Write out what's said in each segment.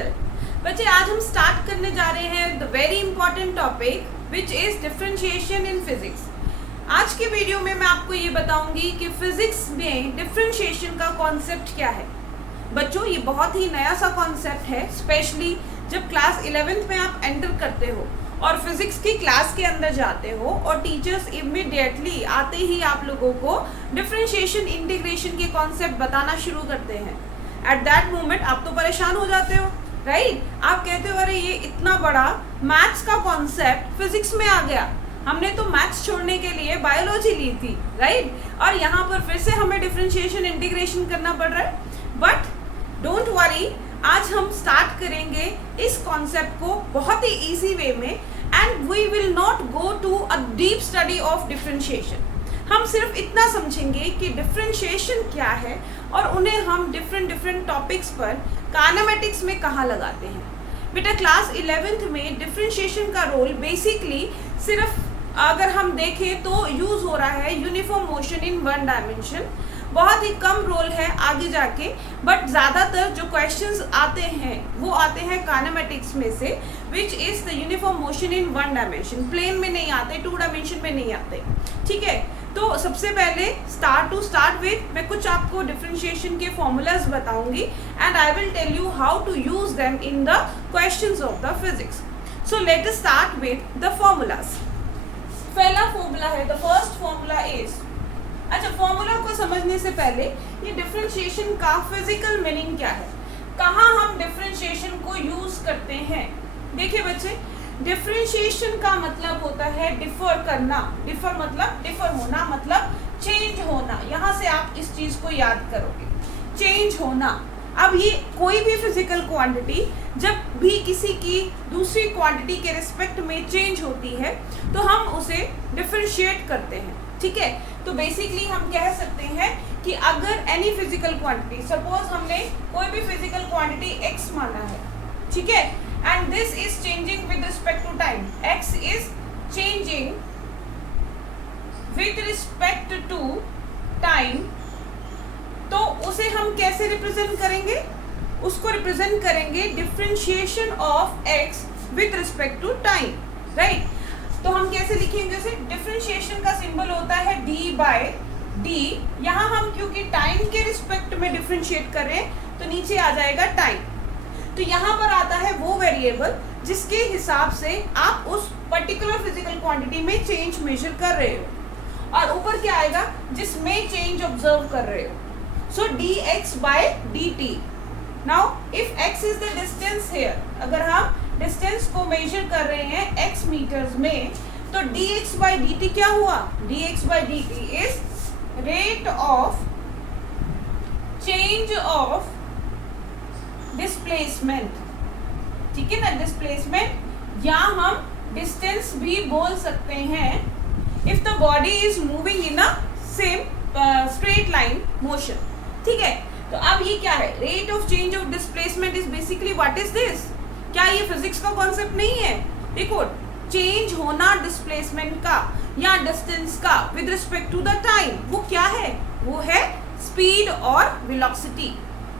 Handle. बच्चे आज हम स्टार्ट करने जा रहे हैं the very important topic which is differentiation in physics. आज के वीडियो में मैं आपको ये बताऊंगी कि फिजिक्स में डिफरेंशिएशन का कॉन्सेप्ट क्या है। बच्चों ये बहुत ही नया सा कॉन्सेप्ट है, स्पेशली जब क्लास 11th में आप एंटर करते हो और फिजिक्स की क्लास के अंदर जाते हो और टीचर्स इमीडिएटली आते ही आप लोगों को डिफरेंशिएशन इंटीग्रेशन के कॉन्सेप्ट बताना शुरू करते हैं। एट दैट मोमेंट आप तो परेशान हो जाते हो, राइट? आप कहते हो अरे ये इतना बड़ा मैथ्स का कॉन्सेप्ट फिजिक्स में आ गया, हमने तो मैथ्स छोड़ने के लिए बायोलॉजी ली थी, राइट? और यहाँ पर फिर से हमें डिफरेंशिएशन इंटीग्रेशन करना पड़ रहा है। बट डोंट वरी, आज हम स्टार्ट करेंगे इस कॉन्सेप्ट को बहुत ही इजी वे में and we will not go to a deep study of differentiation. हम सिर्फ इतना समझेंगे कि डिफरेंशिएशन क्या है और उन्हें हम डिफरेंट टॉपिक्स पर काइनेमेटिक्स में कहाँ लगाते हैं। बेटा क्लास 11th में डिफरेंशिएशन का रोल बेसिकली सिर्फ अगर हम देखें तो यूज हो रहा है uniform motion in one dimension. बहुत ही कम रोल है आगे जाके, बट ज़्यादातर जो क्वेश्चंस आते हैं वो आते हैं काइनेमेटिक्स में से, which is the uniform motion in one dimension. Plane में नहीं आते, टू डायमेंशन में नहीं आते, ठीक है? तो सबसे पहले स्टार्ट विथ मैं कुछ आपको डिफरेंशिएशन के फॉर्मूलाज बताऊंगी and I will tell you how to use them in the questions of the physics. So let us start with the formulas. पहला फॉर्मूला है, द फर्स्ट फॉर्मूला इज, अच्छा formula को समझने से पहले ये डिफरेंशिएशन का फिजिकल मीनिंग क्या है, कहाँ हम डिफरेंशिएशन को यूज करते हैं। देखिए बच्चे, डिफरेंशिएशन का मतलब होता है डिफर करना। डिफर मतलब डिफर होना, मतलब चेंज होना। यहाँ से आप इस चीज को याद करोगे, चेंज होना। अब ये कोई भी फिजिकल क्वांटिटी जब भी किसी की दूसरी क्वांटिटी के रिस्पेक्ट में चेंज होती है तो हम उसे डिफरेंशिएट करते हैं, ठीक है? तो बेसिकली हम कह सकते हैं कि अगर एनी फिजिकल क्वांटिटी, सपोज हमने कोई भी फिजिकल क्वांटिटी x माना है, ठीक है, and this is changing with respect to time, x is changing with respect to time, तो उसे हम कैसे रिप्रेजेंट करेंगे? उसको रिप्रेजेंट करेंगे differentiation of x with respect to time, right? तो हम कैसे लिखेंगे उसे? डिफरेंशिएशन का सिंबल होता है d बाय डी। यहाँ हम क्योंकि टाइम के रिस्पेक्ट में डिफरेंशिएट कर रहे हैं तो नीचे आ जाएगा टाइम। तो यहाँ पर आता है वो वेरिएबल जिसके हिसाब से आप उस पर्टिकुलर फिजिकल क्वांटिटी में चेंज मेजर कर रहे हो, और ऊपर क्या आएगा? जिसमें चेंज ऑब्जर्व कर रहे हो। So dx by dt। Now if x is the distance here, अगर हम डिस्टेंस को मेजर कर रहे हैं x मीटर्स में, तो dx बाय dt क्या हुआ? dx by dt is rate of change of displacement, ठीक है ना? डिस्प्लेसमेंट या हम डिस्टेंस भी बोल सकते हैं if the body is moving in a same straight line motion, ठीक है? तो अब ये क्या है? Rate of change of displacement is basically what is this? क्या ये फिजिक्स का कॉन्सेप्ट नहीं है? देखो, चेंज होना डिस्प्लेसमेंट का या डिस्टेंस का with respect to the time, वो क्या है? वो है स्पीड और वेलोसिटी।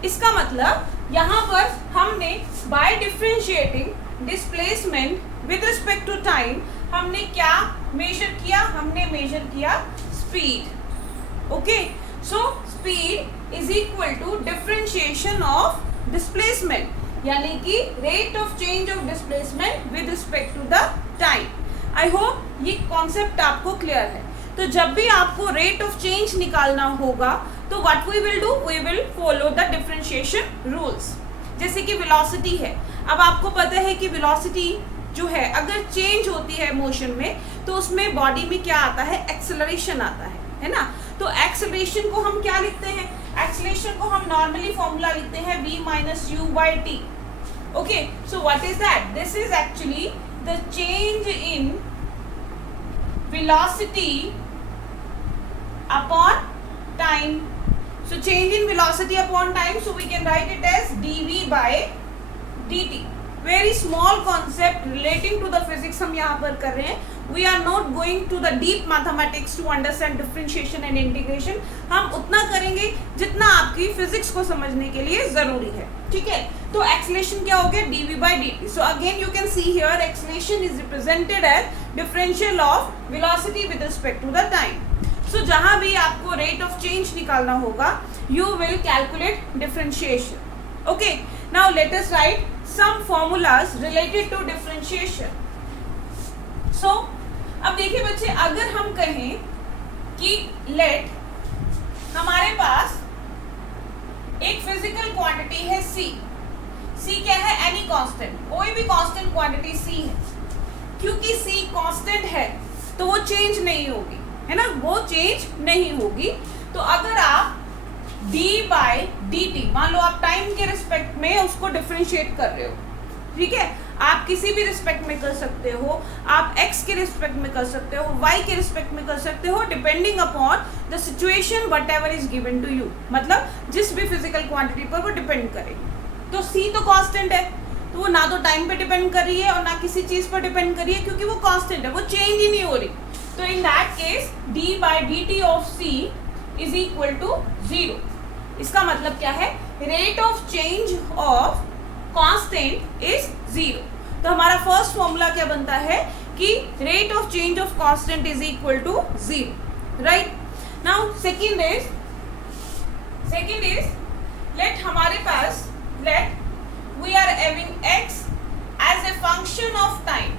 इसका मतलब यहाँ पर हमने by differentiating displacement with respect to time हमने क्या मेजर किया? हमने मेजर किया speed. Okay, so speed is equal to differentiation of displacement, यानी कि rate of change of displacement with respect to the time. I hope ये concept आपको clear है। तो जब भी आपको रेट ऑफ चेंज निकालना होगा तो what we will do? We will follow the differentiation rules. जैसे कि वेलोसिटी है, अब आपको पता है कि वेलोसिटी जो है अगर चेंज होती है मोशन में तो उसमें बॉडी में क्या आता है? एक्सेलरेशन आता है ना? तो एक्सेलरेशन को हम क्या लिखते हैं? एक्सेलरेशन को हम नॉर्मली फॉर्मूला लिखते हैं v minus u by t. Okay, so what is that? This is actually the change in velocity upon time. So change in velocity upon time, so we can write it as dv by dt। Very small concept relating to the physics हम यहाँ पर कर रहे हैं। We are not going to the deep mathematics to understand differentiation and integration. हम उतना करेंगे जितना आपकी फिजिक्स को समझने के लिए जरूरी है, ठीक है? तो एक्सेलरेशन क्या हो गया, dv by dt. So again you can see here acceleration is represented as differential of velocity with respect to the time. So जहां भी आपको rate of change निकालना होगा, you will calculate differentiation. Okay, now let us write some formulas related to differentiation. So अब देखिए बच्चे, अगर हम कहें कि let हमारे पास एक फिजिकल क्वांटिटी है c. c क्या है, एनी कांस्टेंट, कोई भी कांस्टेंट क्वांटिटी c है. क्योंकि c कांस्टेंट है तो वो चेंज नहीं होगी, है ना, वो चेंज नहीं होगी. तो अगर आप d बाय dt, मान लो आप टाइम के रिस्पेक्ट में उसको डिफरेंशिएट कर रहे हो, ठीक है, आप किसी भी रिस्पेक्ट में कर सकते हो, आप x के रिस्पेक्ट में कर सकते हो, y के रिस्पेक्ट में कर सकते हो, depending upon the situation whatever is given to you. मतलब जिस भी फिजिकल क्वांटिटी पर वो डिपेंड करेगी. तो c तो कांस्टेंट है, तो वो ना तो टाइम पे डिपेंड कर रही है और ना किसी चीज पर डिपेंड कर रही है, क्योंकि वो कांस्टेंट है, वो चेंज ही नहीं हो रही. तो in that case d by dt of c is equal to 0. इसका मतलब क्या है, rate of change of constant is 0. तो हमारा फर्स्ट फॉर्मूला क्या बनता है कि rate of change of constant is equal to 0. Right. Now second is let हमारे पास let we are having x as a function of time.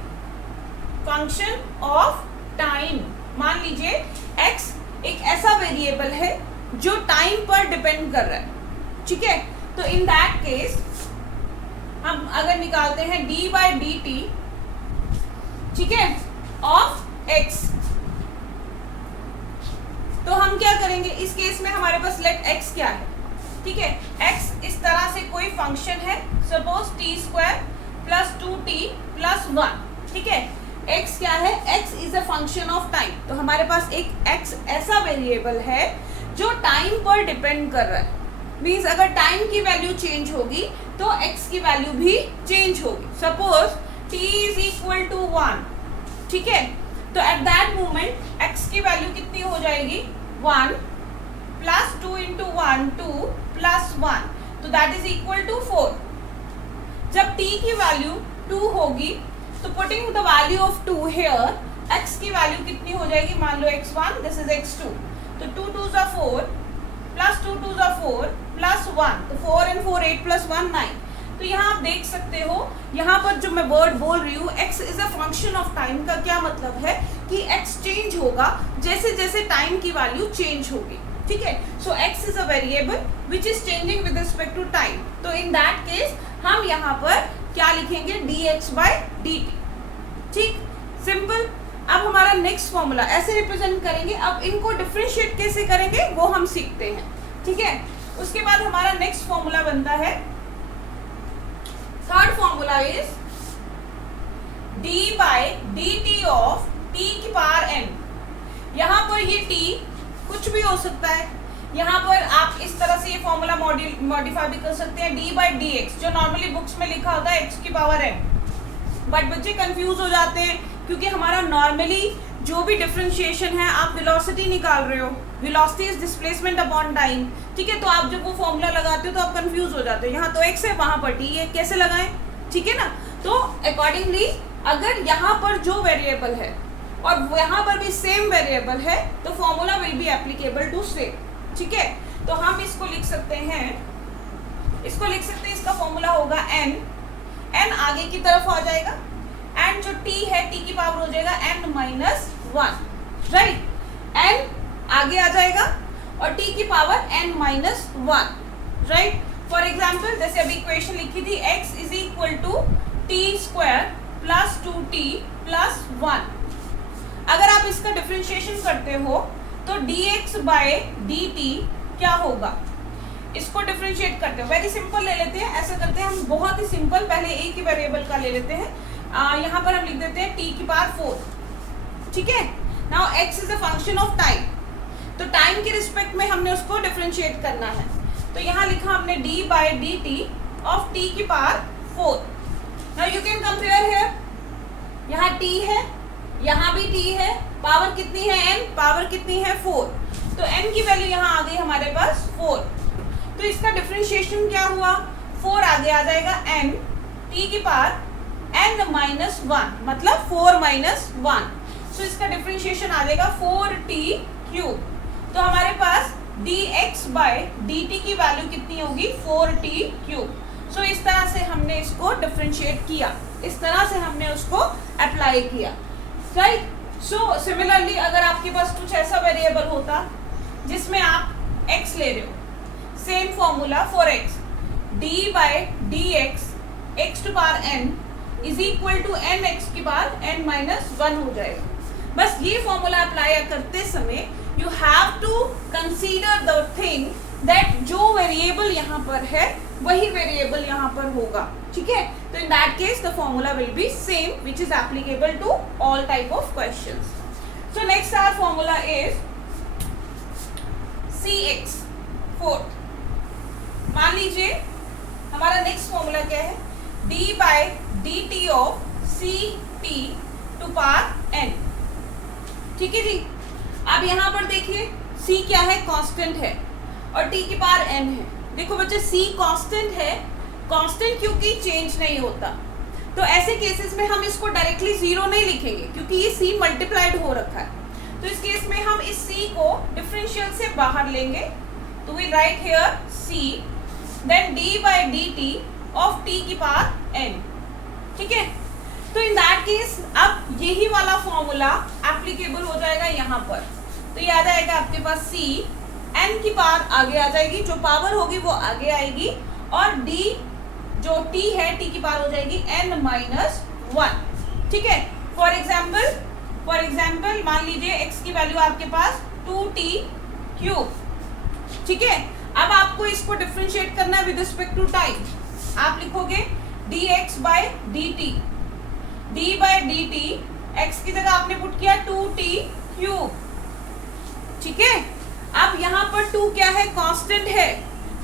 Function of time, मान लीजिए x एक ऐसा वेरिएबल है जो टाइम पर डिपेंड कर रहा है, ठीक है. तो इन दैट केस हम अगर निकालते हैं d बाय dt, ठीक है, ऑफ x, तो हम क्या करेंगे इस केस में, हमारे पास लेट x क्या है, ठीक है, x इस तरह से कोई फंक्शन है, suppose t square plus 2t plus 1, ठीक है. x क्या है, x is a function of time. तो हमारे पास एक x ऐसा वेरिएबल है जो टाइम पर डिपेंड कर रहा है. मीन्स अगर टाइम की वैल्यू चेंज होगी तो x की वैल्यू भी चेंज होगी. Suppose t is equal to 1, ठीक है, तो एट दैट मोमेंट x की वैल्यू कितनी हो जाएगी, 1 प्लस 2 इंटू 1 2 प्लस 1, तो दैट इज इक्वल टू 4. जब t की वैल्यू 2 होगी तो putting the value of 2 here, x की वैल्यू कितनी हो जाएगी, मान लो x1, दिस इज x2, तो 2 2 जा 4 प्लस 2 2 जा 4 प्लस 1, तो 4 and 4 8 प्लस 1 9. तो यहाँ आप देख सकते हो, यहाँ पर जो मैं वर्ड बोल रही हूँ x is a function of time, का क्या मतलब है कि x चेंज होगा जैसे जैसे टाइम की वैल्यू चेंज होगी, ठीक है. So x is a variable which is changing with respect to time. तो इन दैट केस हम यहाँ पर क्या लिखेंगे, dx बाय dt. ठीक, सिंपल. अब हमारा नेक्स्ट फॉर्मूला ऐसे रिप्रेजेंट करेंगे. अब इनको डिफरेंशिएट कैसे करेंगे वो हम सीखते हैं, ठीक है. उसके बाद हमारा नेक्स्ट फॉर्मूला बनता है, third formula is d by dt of t की पावर n. यहाँ पर ये t कुछ भी हो सकता है. यहाँ पर आप इस तरह से ये फॉर्मूला मॉडिफाई भी कर सकते हैं, d बाय dx, जो नॉर्मली बुक्स में लिखा होता है x की पावर n. बट बच्चे कंफ्यूज हो जाते हैं क्योंकि हमारा नॉर्मली जो भी डिफरेंशिएशन है, आप वेलोसिटी निकाल रहे हो, velocity is displacement upon time, ठीक है. तो आप जब वो फॉर्मूला लगाते हो तो आप कंफ्यूज हो जाते हो, यहाँ तो x है वहां पर t है, कैसे लगाएं, ठीक है ना. तो अकॉर्डिंगली अगर यहाँ पर जो वेरिएबल है और यहाँ पर भी सेम वेरिएबल है तो formula will be applicable to same, ठीक है. तो हम इसको लिख सकते हैं, इसका फॉर्मूला होगा n आगे की तरफ आ जाएगा, एंड जो t है t की पावर हो जाएगा n माइनस 1, राइट. n आगे आ जाएगा और t की power n minus 1, right. For example जैसे अभी इक्वेशन लिखी थी, x is equal to t square plus 2t plus 1. अगर आप इसका डिफरेंशिएशन करते हो तो dx बाय dt क्या होगा, इसको डिफरेंशिएट करते हैं. वेरी सिंपल ले लेते हैं, ऐसा करते हैं हम, बहुत ही सिंपल. पहले एक ही वेरिएबल का ले लेते हैं. यहाँ पर हम लिख देते हैं t की पावर 4, ठीक है. Now x is a function of time, तो टाइम के रिस्पेक्ट में हमने उसको डिफरेंशिएट करना है. तो यहाँ लिखा हमने d by dt of t की power 4. Now you can compare here, यहाँ t है, यहाँ भी t है, पावर कितनी है n, पावर कितनी है 4, तो n की वैल्यू यहाँ आ गई हमारे पास 4. तो इसका डिफरेंशिएशन क्या हुआ, 4 आगे आ जाएगा n t की पावर n माइनस 1 मतलब 4 माइनस 1। सो इसका डिफरेंशिएशन आ जाएगा 4t क्यूब। तो हमारे पास dx बाय dt की वैल्यू कितनी होगी 4t क्यूब। सो इस तरह से हमने इसको डिफरेंशिएट किया, इस तरह से हमने उसको अप्लाई किया, राइट। सो सिमिलरली अगर आपके पास कुछ ऐसा वेरिएबल होता जिसमें आप x ले रहे हो, same formula for x, d by d x x to power n is equal to n x की पावर n माइनस 1 हो जाएगा। बस ये फॉर्मूला अप्लाई करते समय you have to consider the thing that जो वेरिएबल यहाँ पर है वही वेरिएबल यहाँ पर होगा, ठीक है। तो in that case the formula will be same which is applicable to all type of questions. So next our formula is cx fourth. मान लीजिए हमारा नेक्स्ट फॉर्मूला क्या है, d by d t of c t to power n, ठीक है जी। अब यहाँ पर देखिए c क्या है, कांस्टेंट है, और t की पावर n है। देखो बच्चे c कांस्टेंट है, कांस्टेंट क्योंकि चेंज नहीं होता, तो ऐसे केसेस में हम इसको डायरेक्टली 0 नहीं लिखेंगे क्योंकि ये c मल्टीप्लाइड हो रखा है। तो इस केस में हम इस c को डिफरेंशियल से बाहर लेंगे, तो we write here c then d by d t of t की पावर n, ठीक है। तो इन दैट केस अब यही वाला फॉर्मूला एप्लीकेबल हो जाएगा यहाँ पर। तो ये आ जाएगा आपके पास c n की पावर आगे आ जाएगी, जो पावर होगी वो आगे आएगी, और d जो t है t की पावर हो जाएगी n माइनस 1, ठीक है। फॉर एग्जाम्पल मान लीजिए x की वैल्यू आपके पास 2t क्यूब, ठीक है। अब आपको इसको डिफरेंशिएट करना है विद रिस्पेक्ट टू टाइम। आप लिखोगे dx by dt, d by d t x की जगह आपने पुट किया 2t क्यूब, ठीक है। अब यहाँ पर 2 क्या है, कांस्टेंट है,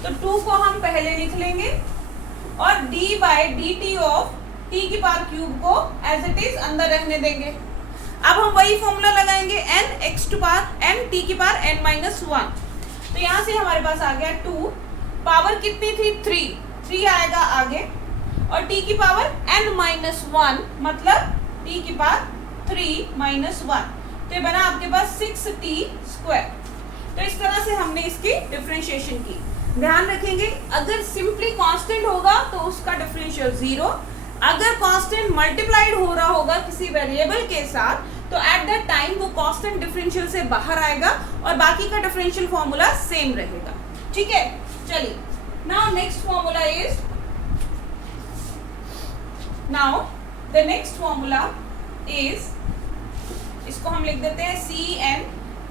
तो 2 को हम पहले लिख लेंगे और d by d t of t की पावर क्यूब को एज इट इज अंदर रहने देंगे। अब हम वही फॉर्मूला लगाएंगे n x to power n t की पावर n माइनस 1। तो यहाँ से हमारे पास आ गया 2, पावर कितनी थी 3 आएगा आगे, और t की पावर n माइनस 1 मतलब t की पावर 3 माइनस 1, तो ये बना आपके पास 6t स्क्वायर। तो इस तरह से हमने इसकी डिफरेंशिएशन की। ध्यान रखेंगे अगर सिंपली कांस्टेंट होगा तो उसका डिफरेंशियल 0, अगर कांस्टेंट मल्टीप्लाइड हो रहा होगा किसी वेरिएबल के साथ तो एट दैट टाइम वो कांस्टेंट डिफरेंशियल से बाहर आएगा और बाकी का डिफरेंशियल फॉर्मूला सेम रहेगा, ठीक है। चलिए now next formula is, now the next formula is, इसको हम लिख देते हैं सी एन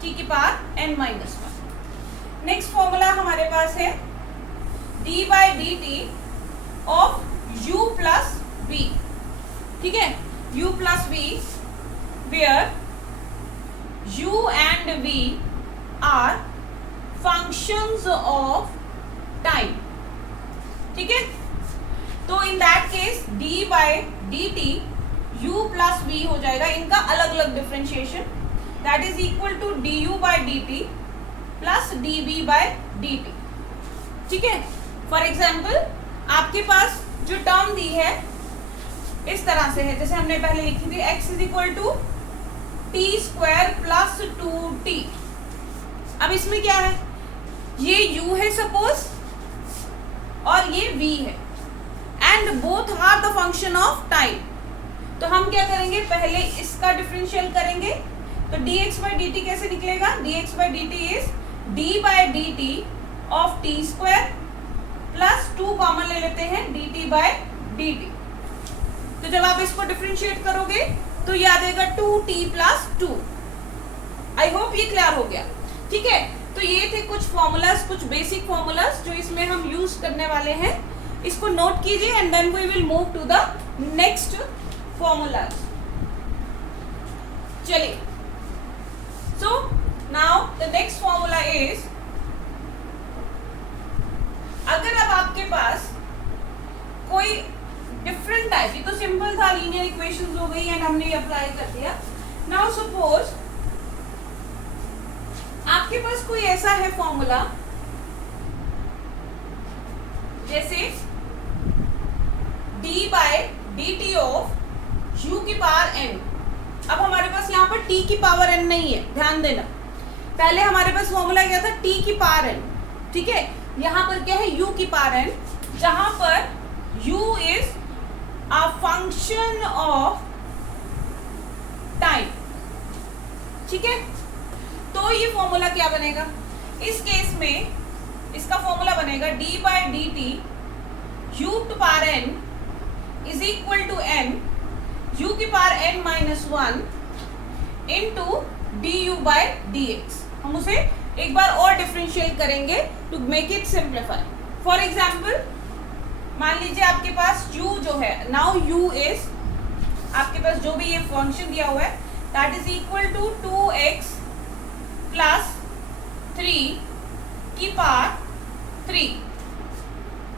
टी की power n minus 1। Next formula हमारे पास है d by d t of u plus v, ठीक है, u plus v where u and v are functions of time, ठीक है। तो in that case d by d t u plus v हो जाएगा, इनका अलग अलग differentiation, that is equal to du by d t plus dv by d t, ठीक है। फॉर एग्जाम्पल आपके पास जो टर्म दी है इस तरह से है, जैसे हमने पहले लिखी थी x is equal to t square plus 2t। अब इसमें क्या है, ये u है सपोज और ये v है, and both are the function of time. तो हम क्या करेंगे, पहले इसका डिफरेंशियल करेंगे, तो dx बाई डी टी कैसे निकलेगा, dx by d T is d by d t of T square plus 2 common ले लेते हैं dt बाय dt। तो जब आप इसको डिफरेंशिएट करोगे तो ये आ जाएगा 2t प्लस 2। आई होप ये क्लियर हो गया, ठीक है। तो ये थे कुछ फॉर्मूलाज, कुछ बेसिक फॉर्मूलाज जो इसमें हम यूज करने वाले हैं। इसको नोट कीजिए and then we will move to the next formulas. चलिए, so now the next formula is, अगर अब आपके पास कोई डिफरेंट टाइप, ये तो सिंपल था, लीनियर इक्वेशंस हो गई एंड हमने ये अप्लाई कर दिया। नाउ सपोज आपके पास कोई ऐसा है फॉर्मूला, जैसे d by d t of u की पावर एन। अब हमारे पास यहाँ पर t की पावर n नहीं है, ध्यान देना। पहले हमारे पास फॉर्मूला क्या था, t की पावर n, ठीक है। यहाँ पर क्या है, u की पावर n, जहां पर u is a function of time, ठीक है। तो ये फॉर्मूला क्या बनेगा इस केस में, इसका फॉर्मूला बनेगा d by d t u to power n is equal to n u की power n minus 1 into d u by d x. हम उसे एक बार और डिफरेंशिएट करेंगे to make it simplify. For example मान लीजिए आपके पास u जो है, नाउ u इज, आपके पास जो भी ये फंक्शन दिया हुआ है that is equal to 2x plus 3 की पावर 3,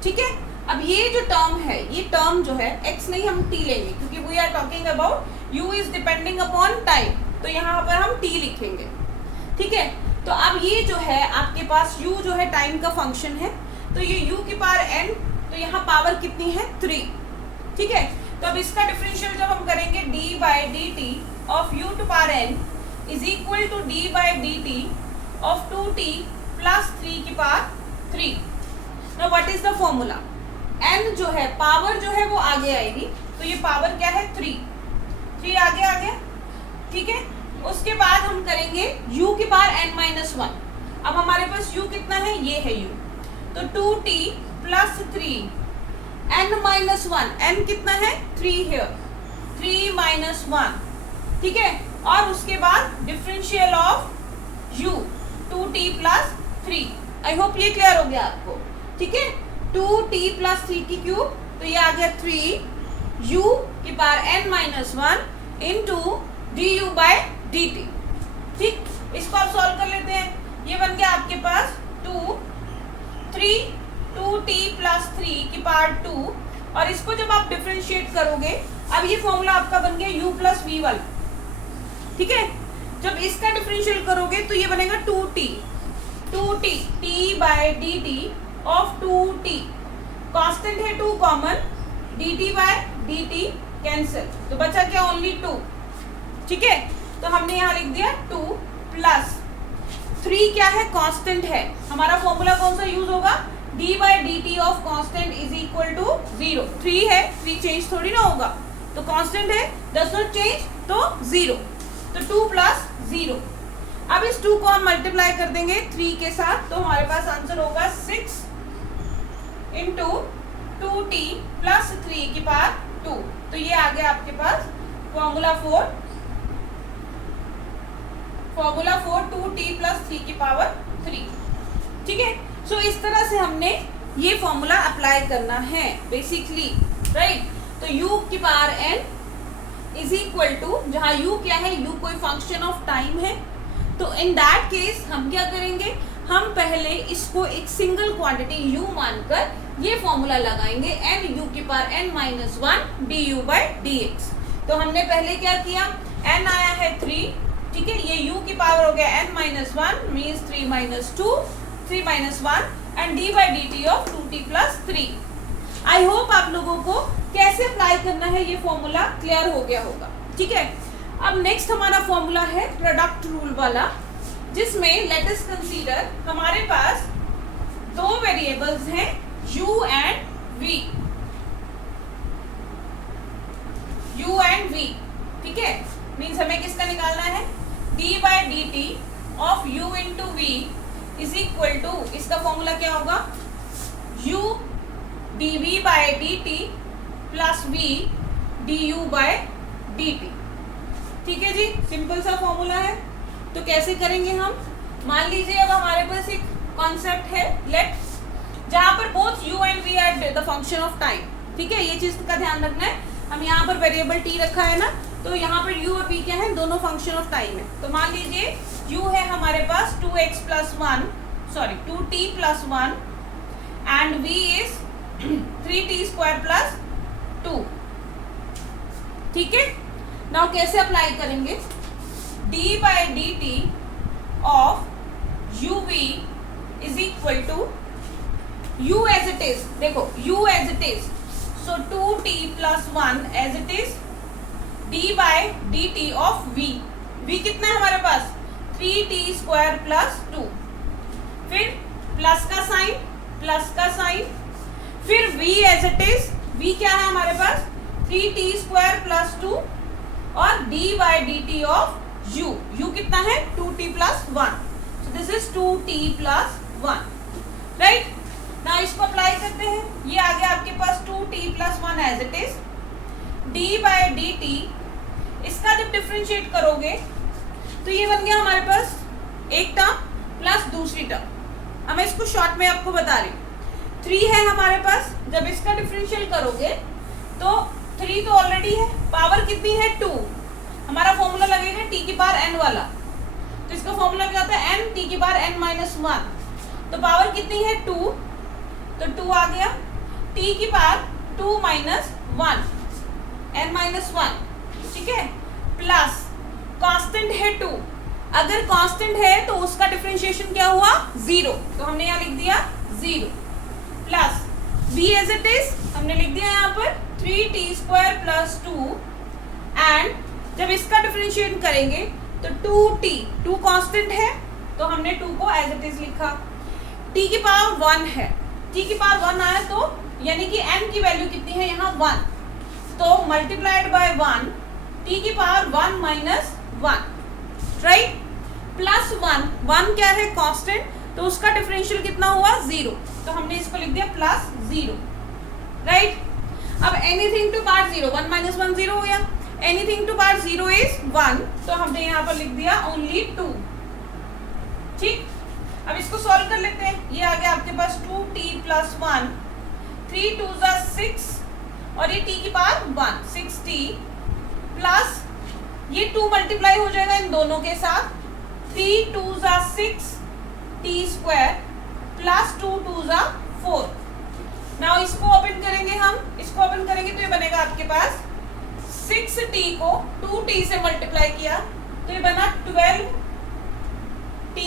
ठीक है। अब ये जो टर्म है, ये टर्म जो है x नहीं, हम t लेंगे क्योंकि we are talking about u is depending upon time, तो यहाँ पर हम t लिखेंगे, ठीक है। तो अब ये जो है आपके पास u जो है टाइम का फंक्शन है, तो ये u की पावर n, तो यहाँ पावर कितनी है 3, ठीक है। तो अब इसका डिफरेंशियल जब हम करेंगे d by d t of u to power n is equal to d by d t of 2t plus 3 की power 3। Now what is the formula, n जो है पावर जो है वो आगे आएगी, तो ये पावर क्या है 3 आगे आ गया, ठीक है। उसके बाद हम करेंगे u की पावर n माइनस 1। अब हमारे पास u कितना है, ये है u, तो 2t plus 3 n minus 1, n कितना है 3 हियर, 3 माइनस 1, ठीक है। और उसके बाद differential of u 2t plus 3। I hope ये क्लियर हो गया आपको, ठीक है। 2t प्लस 3 की क्यूब, तो ये आ गया 3 u की power n minus 1 into d u by d t, ठीक। इसको आप सॉल्व कर लेते हैं, ये बन गया आपके पास 2t प्लस 3 की पावर 2, और इसको जब आप डिफरेंशिएट करोगे, अब ये फॉर्मूला आपका बन गया u प्लस वी वाला, ठीक है। जब इसका डिफरेंशियल करोगे तो ये बनेगा 2t t by d t of 2t, constant है 2 common, dt by dt cancel, तो बचा क्या ओनली 2, ठीक है। तो हमने यहाँ लिख दिया 2 प्लस 3 क्या है, कांस्टेंट है। हमारा फॉर्मूला कौन सा यूज होगा, d by d t of constant is equal to 0। 3 है, 3 चेंज थोड़ी ना होगा, तो कांस्टेंट है, डज नॉट चेंज, तो 0, तो 2 प्लस 0। अब इस 2 को हम मल्टीप्लाई कर देंगे 3 के साथ, तो हमारे पास आंसर होगा 6 इंटू 2t प्लस 3 की पावर 2। तो ये आ गया आपके पास फॉर्मूला 4 2t प्लस 3 की पावर 3, ठीक है। सो इस तरह से हमने ये फॉर्मूला अप्लाई करना है बेसिकली, राइट। तो u की power n is equal to, जहाँ u क्या है, u कोई फंक्शन ऑफ टाइम है, तो इन दैट केस हम क्या करेंगे, हम पहले इसको एक सिंगल क्वांटिटी u मानकर ये फॉर्मूला लगाएंगे n u की power n minus 1 d u by d x. तो हमने पहले क्या किया, n आया है 3, ठीक है, ये u की पावर हो गया n minus 1 means 3 minus 2, 3 minus 1 and d by d t of 2t plus 3। I hope आप लोगों को कैसे अप्लाई करना है ये फॉर्मूला क्लियर हो गया होगा, ठीक है। अब नेक्स्ट हमारा फॉर्मूला है प्रोडक्ट रूल वाला, जिसमें लेट अस कंसीडर हमारे पास 2 वेरिएबल्स हैं u एंड v, ठीक है। मीन्स हमें किसका निकालना है, d by d t of u into v is equal to, इसका फॉर्मूला क्या होगा, u dv by d t plus v du by d t, ठीक है जी। सिंपल सा फॉर्मूला है। तो कैसे करेंगे हम, मान लीजिए अब हमारे पास एक कॉन्सेप्ट है लेट, जहां पर both u and v are the function of time, ठीक है। ये चीज का ध्यान रखना है, हम यहाँ पर वेरिएबल t रखा है ना, तो यहाँ पर u और v क्या है, दोनों फंक्शन ऑफ टाइम है। तो मान लीजिए u है हमारे पास 2t plus 1 and v is 3t square plus 2, ठीक है। नाउ कैसे अप्लाई करेंगे, d by d t of uv is equal to u as it is, देखो u as it is, so 2t plus 1 as it is d by d t of v. V कितना है हमारे पास 3t² plus 2. फिर plus का sign, फिर v as it is. v क्या है हमारे पास 3t² प्लस 2 और d by d t of u. u कितना है 2t plus 1. So this is 2t plus 1. Right ना इसको अप्लाई करते हैं. ये आ गया आपके पास 2t plus 1 as it is d by d t. इसका जब डिफ्रेंशिएट करोगे तो ये बन गया हमारे पास एक टर्म प्लस दूसरी टर्म. अब मैं इसको शॉर्ट में आपको बता रही हूँ. 3 है हमारे पास. जब इसका डिफरेंशियल करोगे तो 3 तो ऑलरेडी है. पावर कितनी है 2. हमारा फॉर्मूला लगेगा t की पावर n वाला. तो इसका फॉर्मूला क्या होता है n t की पावर n माइनस 1. तो पावर कितनी है 2. तो 2 आ गया. t की पावर 2 माइनस 1 n माइनस 1. ठीक है. प्लस कांस्टेंट है 2. अगर कांस्टेंट है तो उसका डिफरेंशिएशन क्या हुआ 0. तो हमने यहाँ लिख दिया 0 plus v as it is हमने लिख दिया यहाँ पर 3t² प्लस 2 एंड जब इसका डिफरेंशिएट करेंगे तो 2t. 2 कांस्टेंट है तो हमने 2 को एज इट इज लिखा. t की पावर 1 है. t की पावर 1 आया तो यानी कि n की वैल्यू कितनी है यहाँ 1. तो मल्टीप्लाइड बाय 1 t की पावर 1 माइनस 1. राइट प्लस 1 क्या है कांस्टेंट. तो उसका डिफरेंशियल कितना हुआ 0. तो हमने इसको लिख दिया प्लस 0. राइट अब एनीथिंग टू पावर 0 1 माइनस 1 0 हो गया. Anything to power 0 is 1. तो हमने यहाँ पर लिख दिया ओनली 2. ठीक. अब इसको सॉल्व कर लेते हैं. ये आ गया आपके पास 2t प्लस 1 3 2 6 और ये t की पावर 1 6t प्लस ये 2 मल्टीप्लाई हो जाएगा इन दोनों के साथ 3 2 6 t² प्लस 2 2 4. नाउ इसको ओपन करेंगे हम. इसको ओपन करेंगे तो ये बनेगा आपके पास 6t को 2t से मल्टीप्लाई किया तो ये बना 12t².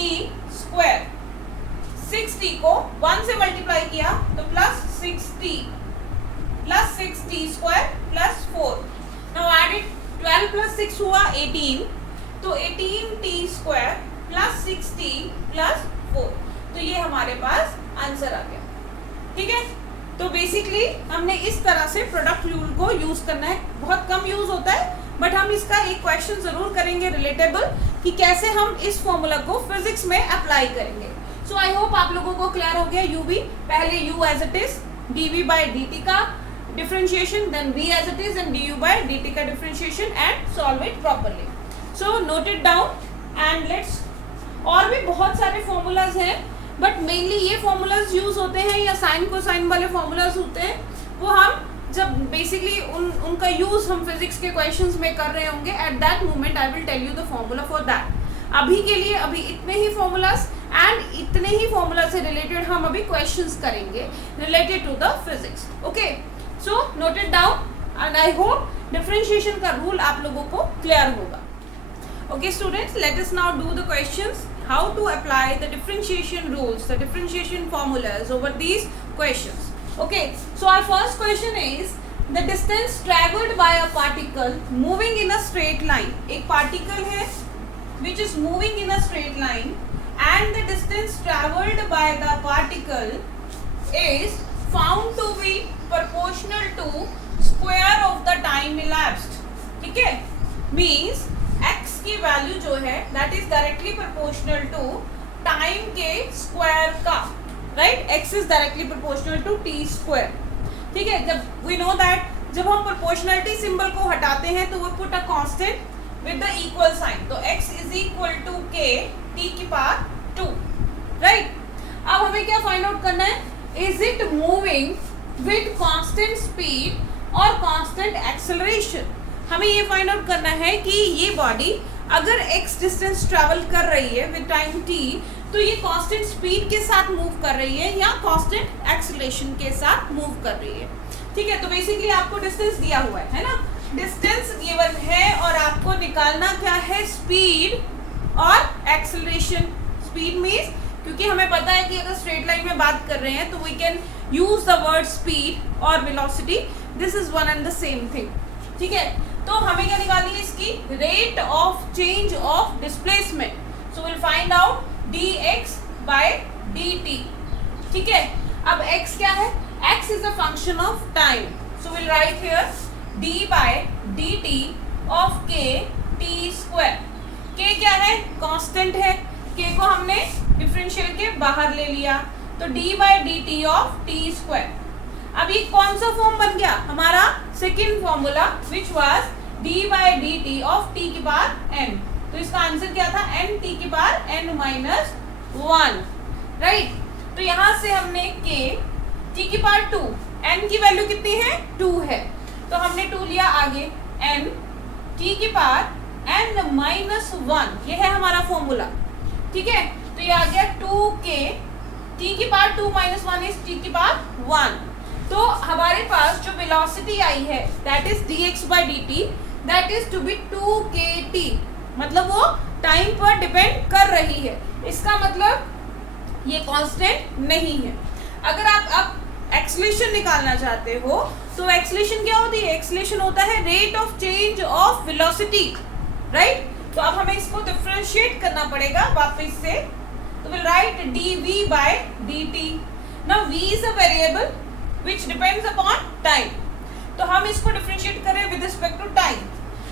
6t को 1 से मल्टीप्लाई किया तो plus 6t plus 6t² plus 4. Now add it 12 plus 6 हुआ 18. तो 18t² प्लस 6t प्लस 4. तो ये हमारे पास आंसर आ गया. ठीक है. तो बेसिकली हमने इस तरह से प्रोडक्ट रूल को यूज करना है. बहुत कम यूज होता है बट हम इसका एक क्वेश्चन जरूर करेंगे रिलेटेबल कि कैसे हम इस फॉर्मूला को फिजिक्स में अप्लाई करेंगे. सो आई होप आप लोगों को क्लियर हो गया. u भी पहले u as it is dv by dt का differentiation, then v as it is and du by dt का differentiation and solve it properly. So note it down and let's. और भी बहुत सारे formulas हैं but mainly ये formulas use होते हैं या sin cosine वाले formulas होते हैं वो हम जब basically उनका use हम physics के questions में कर रहे होंगे at that moment I will tell you the formula for that. अभी के लिए अभी इतने ही formulas and इतने ही formula से related हम अभी questions करेंगे related to the physics. Okay. So note it down and I hope differentiation का rule आप लोगों को clear होगा. Okay students, let us now do the questions. How to apply the differentiation rules, the differentiation formulas over these questions. Okay, so our first question is the distance traveled by a particle moving in a straight line. एक particle है which is moving in a straight line and the distance traveled by the particle is found to be proportional to square of the time elapsed. ठीक है. Means x की value जो है that is directly proportional to time के square का. Right? x is directly proportional to t square. ठीक है. जब we know that जब हम proportionality symbol को हटाते हैं तो we put a constant with the equal sign. तो x is equal to k t की पावर 2. Right? अब हमें क्या find out करना है? Is it moving with constant speed or constant acceleration? हमें ये फाइंड आउट करना है कि ये बॉडी अगर x डिस्टेंस ट्रैवल कर रही है विद टाइम t तो ये कांस्टेंट स्पीड के साथ मूव कर रही है या कांस्टेंट एक्सेलरेशन के साथ मूव कर रही है. ठीक है. तो बेसिकली आपको डिस्टेंस दिया हुआ है ना. डिस्टेंस गिवन है और आपको निकालना क्या है स्पीड और एक्सेलरेशन. स्पीड मीन्स क्योंकि हमें पता है कि अगर स्ट्रेट लाइन में बात कर रहे हैं तो we can use the word speed और velocity. This is one and the same thing, ठीक है। तो हमें क्या निकालनी है इसकी rate of change of displacement, so will find out dx by dt, ठीक है। अब x क्या है, x is a function of time, so will write here d by dt of k t square. k क्या है, constant है, k को हमने डिफरेंशियल के बाहर ले लिया, तो d by dt of t square. अब ये कौन सा फॉर्म बन गया, हमारा second formula which was d by dt of t की पावर n, तो इसका आंसर क्या था, n t की पावर n माइनस 1, राइट। तो यहां से हमने k t की पावर 2, n की वैल्यू कितनी है 2 है, तो हमने 2 लिया आगे, n t की पावर n माइनस 1, ये है हमारा फॉर्मूला, ठीक है। तो ये आ गया 2k t की पावर 2 माइनस 1 इज t की पावर 1। तो हमारे पास जो वेलोसिटी आई है that is dx by dt, that is to be 2kt, मतलब वो टाइम पर डिपेंड कर रही है, इसका मतलब ये कांस्टेंट नहीं है। अगर आप अब एक्सेलरेशन निकालना चाहते हो तो एक्सेलरेशन क्या होती है, एक्सेलरेशन होता है rate of change of velocity, right. तो अब हमें इसको डिफरेंशिएट करना पड़ेगा वापस से, तो will write dv by dt। Now v is a variable which depends upon time, तो हम इसको डिफरेंशिएट करें with respect to time,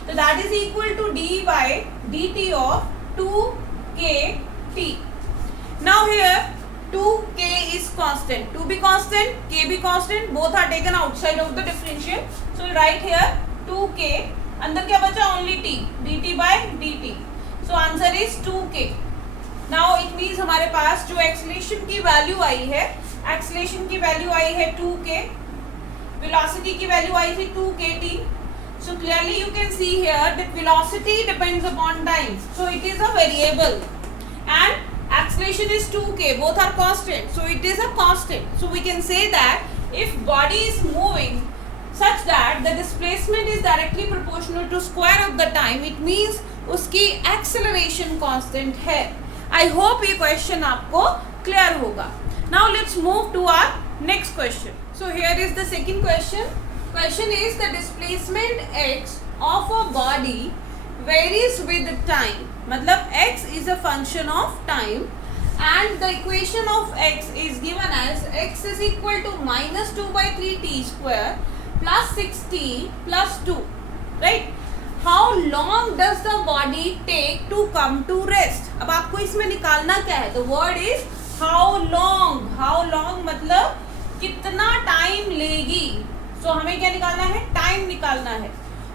तो that is equal to d by dt of 2kt। now here 2k is constant, 2 be constant, k be constant, both are taken outside of the differential, so we'll write here 2k, अंदर क्या बचा, only t, dt by dt, so answer is 2k। now it means हमारे पास जो acceleration की value आई है, acceleration की value आई है 2k, वेलोसिटी की वैल्यू आई थी 2kt, so clearly you can see here that velocity depends upon time, so it is a variable and acceleration is 2k, both are constant, so it is a constant, so we can say that if body is moving such that the displacement is directly proportional to square of the time, it means उसकी acceleration constant है। I hope ये question आपको clear होगा। Now let's move to our next question. So here is the second question. Question is the displacement x of a body varies with time. मतलब x is a function of time and the equation of x is given as x is equal to minus 2 by 3 t square plus 6t plus 2, right? How long does the body take to come to rest? अब आपको इसमें निकालना क्या है, the word is how long, how long मतलब कितना time लेगी, so हमें क्या निकालना है, टाइम निकालना है,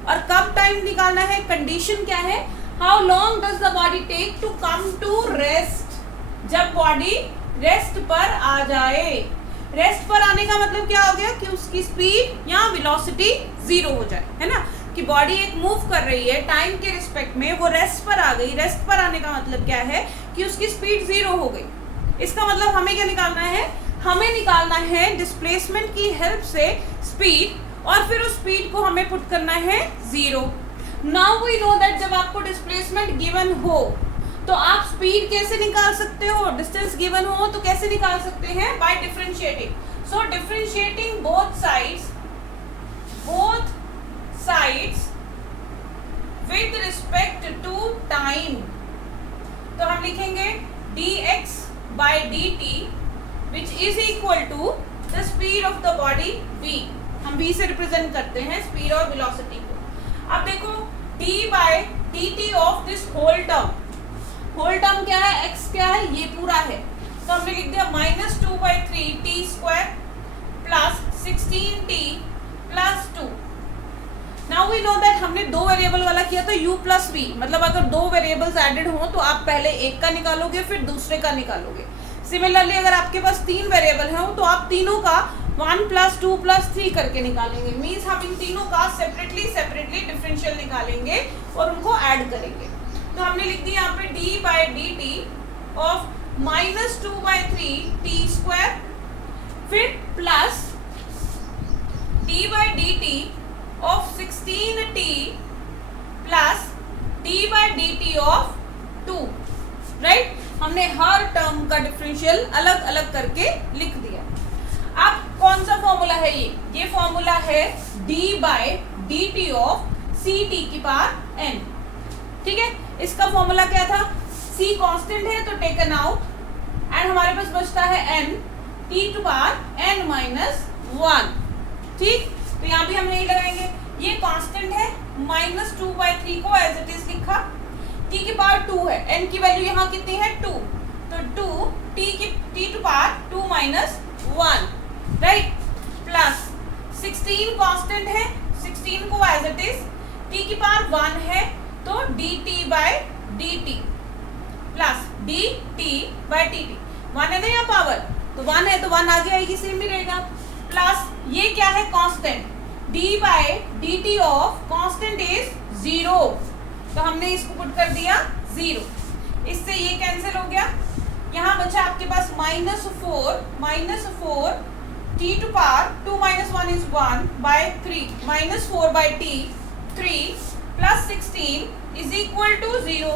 और कब टाइम निकालना है, कंडीशन क्या है, how long does the body take to come to rest, जब बॉडी रेस्ट पर आ जाए। रेस्ट पर आने का मतलब क्या हो गया कि उसकी स्पीड या वेलोसिटी 0 हो जाए, है ना, कि बॉडी एक मूव कर रही है टाइम के रिस्पेक्ट में, वो रेस्ट पर आ गई। रेस्ट पर आने का मतलब क्या है कि उसकी स्पीड 0 हो गई। इसका मतलब हमें क्या निकालना है, हमें निकालना है डिस्प्लेसमेंट की हेल्प से स्पीड, और फिर उस स्पीड को हमें पुट करना है 0। नाउ वी नो दैट जब आपको डिस्प्लेसमेंट गिवन हो तो आप स्पीड कैसे निकाल सकते हो, डिस्टेंस गिवन हो तो कैसे निकाल सकते हैं, by differentiating. So differentiating both sides with respect to time, तो हम लिखेंगे dx by dt which is equal to the speed of the body v, हम v से रिप्रेजेंट करते हैं स्पीड और वेलोसिटी को। अब देखो d by dt of this whole term क्या है, x क्या है, ये पूरा है, तो हमने लिख दिया minus 2 by 3 t square plus 16t plus 2। Now we know that हमने दो वेरिएबल वाला किया था u प्लस v, मतलब अगर दो वेरिएबल्स एडेड हो तो आप पहले एक का निकालोगे फिर दूसरे का निकालोगे। सिमिलरली अगर आपके पास 3 वेरिएबल हो तो आप तीनों का 1 प्लस 2 प्लस 3 करके निकालेंगे, मीन्स हम इन तीनों का सेपरेटली डिफरेंशियल निकालेंगे और उनको ऐड करेंगे। तो हमने लिख दिया यहाँ पे d by d t of minus 2 by 3 t square, फिर plus d by d t of 16t plus d by d t of 2, right. हमने हर टर्म का डिफरेंशियल अलग अलग करके लिख दिया। अब कौन सा फॉर्मूला है ये फॉर्मूला है d/dt ऑफ ct की पावर n। ठीक है, इसका फॉर्मूला क्या था, c कांस्टेंट है तो टेकन आउट एंड हमारे पास बचता है n t to power n minus 1। ठीक, तो यहाँ भी हम यही लगाएंगे, ये कांस्टेंट है, -2/3 को एज इट इज लिखा, t की पावर 2 है, n की वैल्यू यहाँ कितनी है 2, तो 2 t to power 2 minus 1, right, plus 16 constant है, 16 को एज इट इज, t की पावर 1 है तो dt/dt प्लस dt/dt, 1 है ना यहाँ पावर, तो 1 है तो 1 आगे आएगी, सेम ही रहेगा, प्लस ये क्या है constant, d/dt of constant is 0, तो हमने इसको पुट कर दिया 0, इससे ये कैंसिल हो गया, यहाँ बचा आपके पास -4 t to power 2 minus 1 is 1/3 -4/t 3 plus 16 is equal to 0।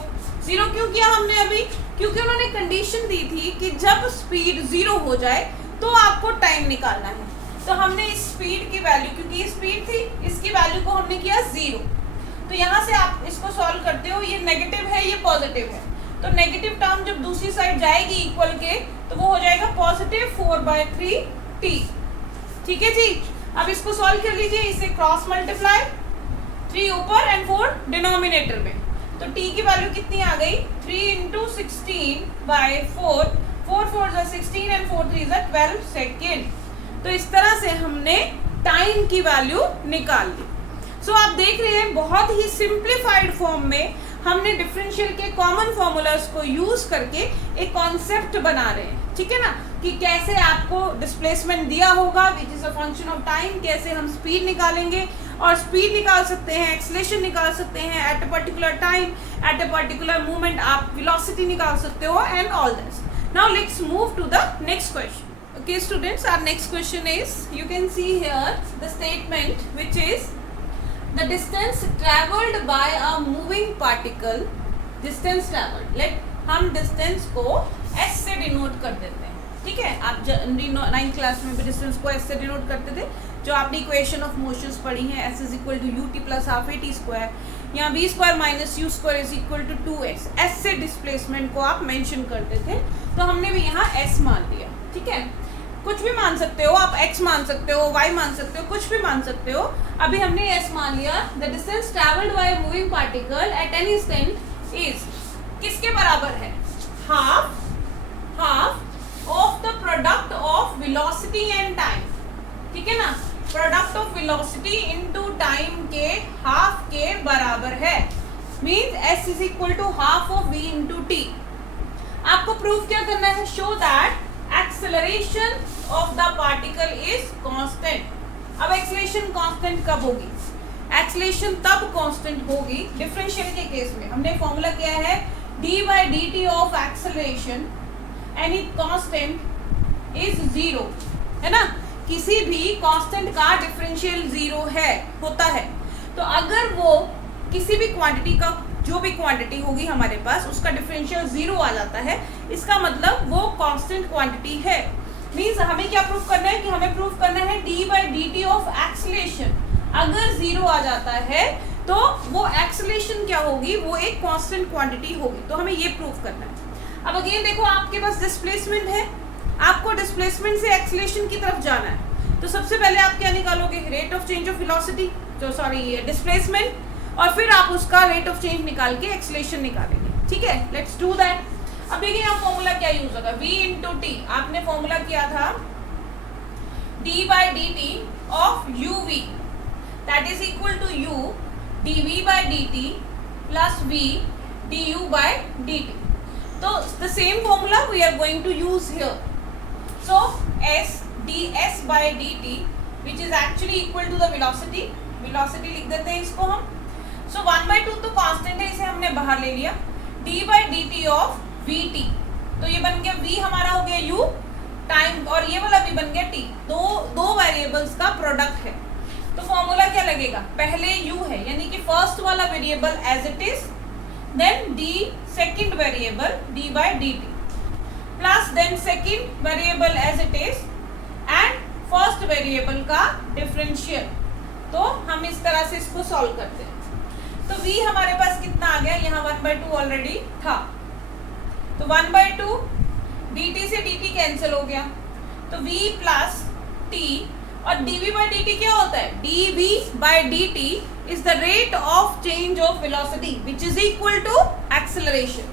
क्यों किया हमने अभी, क्योंकि उन्होंने कंडीशन दी थी कि जब स्पीड 0 हो जाए तो आपको टाइम निकालना है, तो हमने इस स्पीड की वैल्यू, क्योंकि ये स्पीड थी, इसकी वैल्यू को हमने किया 0। तो यहाँ से आप इसको सॉल्व करते हो, ये नेगेटिव है ये पॉजिटिव है, तो नेगेटिव टर्म जब दूसरी साइड जाएगी इक्वल के तो वो हो जाएगा +4/3t। ठीक है जी, अब इसको सॉल्व कर लीजिए, इसे क्रॉस मल्टीप्लाई, 3 ऊपर एंड 4 डिनोमिनेटर में, तो t की वैल्यू कितनी आ गई, 3 × 16/4, 4 4 16 एंड 4 3 12 सेकेंड। तो इस तरह से हमने टाइम की वैल्यू निकाल ली। सो आप देख रहे हैं बहुत ही सिंप्लीफाइड फॉर्म में हमने डिफरेंशियल के कॉमन फॉर्मूलाज को यूज करके एक कॉन्सेप्ट बना रहे हैं, ठीक है ना, कि कैसे आपको डिस्प्लेसमेंट दिया होगा which is a function of time, कैसे हम स्पीड निकालेंगे, और स्पीड निकाल सकते हैं, एक्सेलरेशन निकाल सकते हैं at a particular time, at a particular movement आप वेलोसिटी निकाल सकते हो and all this. Now let's move to the next question. Okay students, our next question is, you can see here the statement which is the distance travelled by a moving particle, distance travelled, let हम distance को s से denote कर देते हैं, ठीक है, आप 9th class में भी डिस्टेंस को s से डिनोट करते थे, जो आपने इक्वेशन ऑफ मोशंस पढ़ी है, s is equal to ut plus half at square, यहाँ v square minus u square is equal to 2s, s से डिस्प्लेसमेंट को आप मेंशन करते थे, तो हमने भी यहाँ s मान लिया, ठीक है, कुछ भी मान सकते हो आप, x मान सकते हो, y मान सकते हो, कुछ भी मान सकते हो, अभी हमने s मान लिया। The distance travelled by a moving particle at any instant is, किसके बराबर है, half of the product of velocity and time, ठीक है ना, product of velocity into time के हाफ के बराबर है, means s is equal to half of v into t। आपको प्रूफ क्या करना है, show that acceleration of the particle is constant. अब एक्सेलरेशन कांस्टेंट कब होगी, एक्सेलरेशन तब कांस्टेंट होगी डिफरेंशियल के केस में। हमने फॉर्मूला किया है d/dt of acceleration any constant is 0, है ना, किसी भी कांस्टेंट का डिफरेंशियल 0 है, होता है, तो अगर वो किसी भी क्वांटिटी का, जो भी क्वांटिटी होगी हमारे पास, उसका डिफरेंशियल 0 आ जाता है, इसका मतलब वो कांस्टेंट क्वांटिटी है। मींस हमें क्या प्रूफ करना है, कि हमें प्रूफ करना है d/dt ऑफ एक्सेलरेशन अगर 0 आ जाता है तो वो एक्सेलरेशन क्या होगी, वो एक कांस्टेंट क्वांटिटी होगी, तो हमें ये प्रूफ करना है। अब अगेन देखो, आपके पास डिस्प्लेसमेंट है, आपको डिस्प्लेसमेंट से एक्सेलरेशन की तरफ जाना है, तो सबसे पहले आप क्या निकालोगे, rate of change of velocity, तो सॉरी डिस्प्लेसमेंट, और फिर आप उसका रेट ऑफ चेंज निकाल के एक्सेलरेशन निकालेंगे, ठीक है, लेट्स डू दैट। अब देखिए यहाँ फॉर्मूला क्या यूज होगा, v इंटू टी, आपने फॉर्मूला किया था d/dt of uv that is equal to u dv/dt plus v du/dt, तो the same formula we are going to use here, so s ds/dt which is actually equal to the velocity, velocity लिख देते हैं इसको हम, सो 1/2 तो constant है, इसे हमने बाहर ले लिया, d/dt ऑफ vt, तो ये बन गया v हमारा हो गया u टाइम, और ये वाला भी बन गया t, दो वेरिएबल्स का प्रोडक्ट है, तो फॉर्मूला क्या लगेगा, पहले u है, यानी कि फर्स्ट वाला variable as it is, then d second variable d/dt, plus then second variable as it is, and first variable का डिफरेंशियल। तो हम इस तरह से इसको सॉल्व करते हैं। तो v हमारे पास कितना आ गया, यहाँ 1/2 ऑलरेडी था, तो 1/2 dt से dt कैंसिल हो गया, तो v प्लस t, और dv by dt क्या होता है, dv by dt is the rate of change of velocity which is equal to acceleration.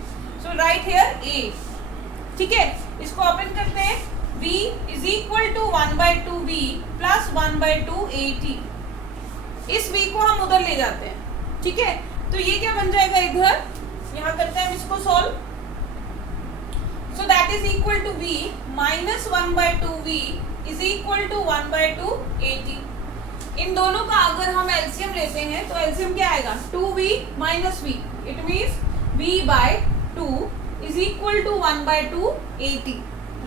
So write here a, ठीक है। इसको ओपन करते हैं, v is equal to 1/2 v plus 1/2 at। इस v को हम उधर ले जाते हैं, ठीक है। तो ये क्या बन जाएगा इधर, यहाँ करते हैं हम इसको solve. So that is equal to v minus 1/2 v is equal to 1/2 at। इन दोनों का अगर हम एलसीएम लेते हैं तो एलसीएम क्या आएगा, 2v minus v, it means v by 2 is equal to 1/2 at,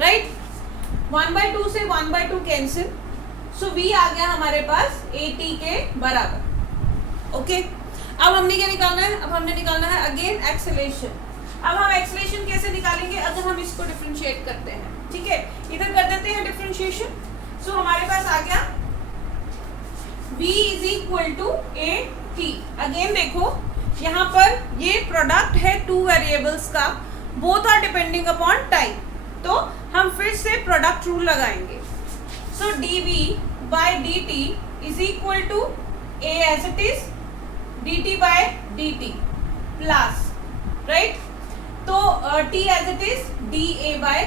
right. 1/2 से 1/2 कैंसिल, सो v आ गया हमारे पास at के बराबर, ओके। अब हमने क्या निकालना है, अब हमने निकालना है अगेन एक्सेलेरेशन। अब हम एक्सेलेरेशन कैसे निकालेंगे, अगर हम इसको डिफरेंशिएट करते हैं, ठीक है। इधर कर देते हैं डिफरेंशिएशन, सो हमारे पास आ गया v is equal to a t। Again देखो यहाँ पर ये प्रोडक्ट है टू वेरिएबल्स का, both are depending upon time, तो हम फिर से प्रोडक्ट रूल लगाएंगे। So dv by dt is equal to a as it is dt by dt plus, right, तो t as it is dA by